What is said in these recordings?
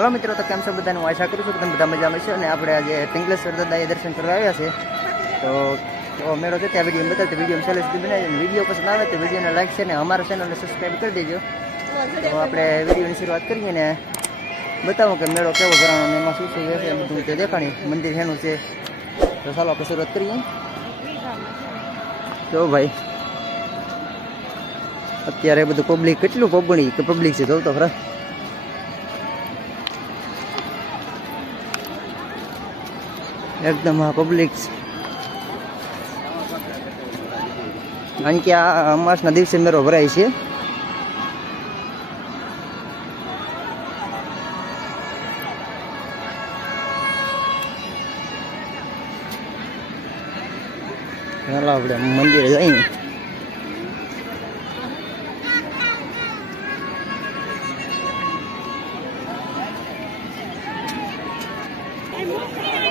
Hello मित्रों, तो केम छो बधाने? हूँ आशा करूँ छूँ कि तमे बधा मजामां छो। अने आपणे आजे પિંગલેશ્વર दादाए दर्शन करवा आव्या छे। तो मेळो छे त्यां विडियो बतावतो। विडियो छेल्ले सुधी बनावी। विडियो पसंद आवे तो विडियोने लाइक शेर ने अमारा चेनलने सब्सक्राइब करी देजो। तो आपणे विडियोनी शरूआत करीए ने बतावो कि मेळो केवो भराणो ने एमां शुं शुं छे बधुं ते देखाणी। मंदिर हेनुं छे तो चालो आपणे शरूआत करीए। तो भाई अत्यारे बधुं पब्लिक કેટલું પબ્લિક છે જોવ તો ખરા। एकदम हाँ पब्लिक कारण के आ अमासना दिवसे मेरो भराय छे। ચાલો આપણે મંદિરે જઈએ।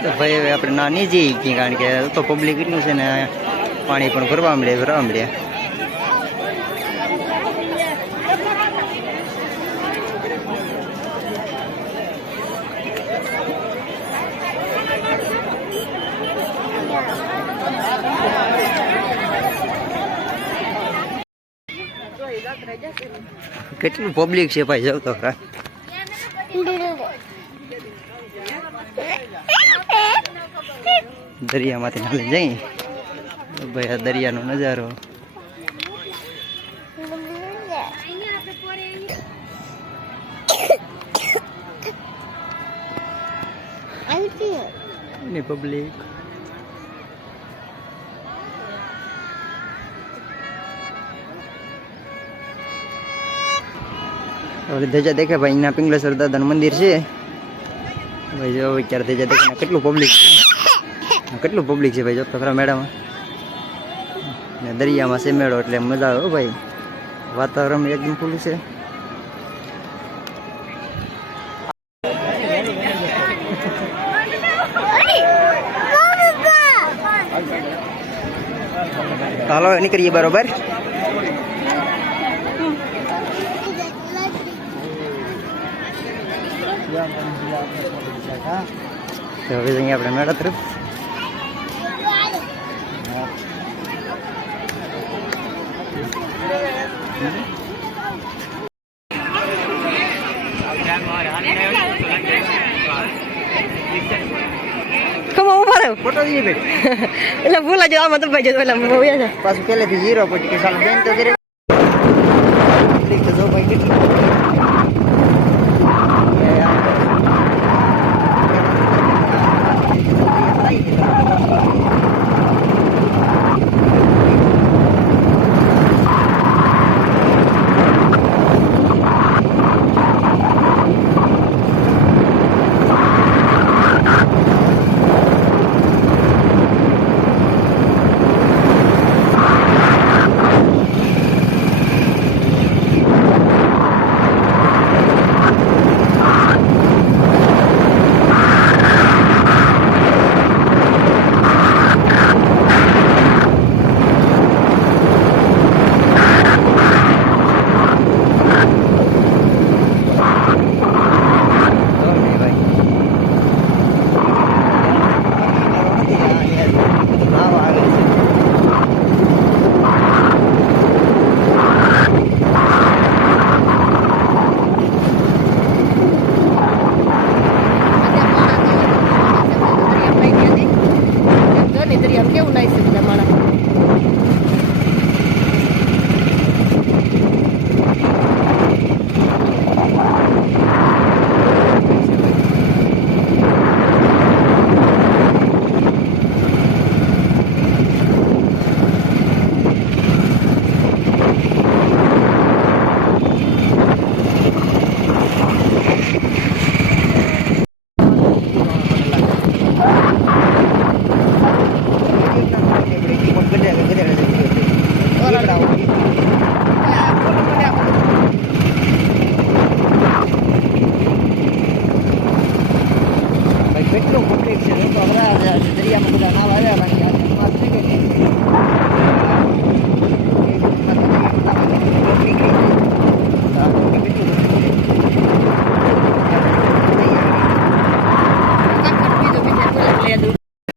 तो भाई હવે આપણે નાની જઈ ગઈ કારણ કે તો પબ્લિક એટલું છે ને પાણી પણ ભરવા મળે। કેટલું પબ્લિક છે ભાઈ જાવ તો ખરા। દરિયામાંથી નાલે જઈ તો ભાઈ આ દરિયાનો નજારો ની પબ્લિક ધજા દેખે ભાઈ અહીંયા પિંગલેશ્વર દાદાનું મંદિર છે ભાઈ જો અત્યારે ધજા દેખે કેટલું પબ્લિક છે ભાઈ જો તો ખરા મેળામાં ને દરિયામાં છે મેળો એટલે મજા આવે ભાઈ। વાતાવરણ એકદમ ખુલ્લું છે। હાલો નીકળીએ બરોબર। હવે જઈએ આપણે મેળા તરફ। फोटो नहीं बेट એટલે ભૂલા જો આમાં તો ભાઈ જો પેલા મોયા છે પાછું પહેલેથી 0 પછી કે સાલ બેન તો કરે ક્લિક તો જો ભાઈ કેટલું કેટલું પબ્લિક છે તો હમણાં દરિયામાં બધા નાવા આવ્યા લાગે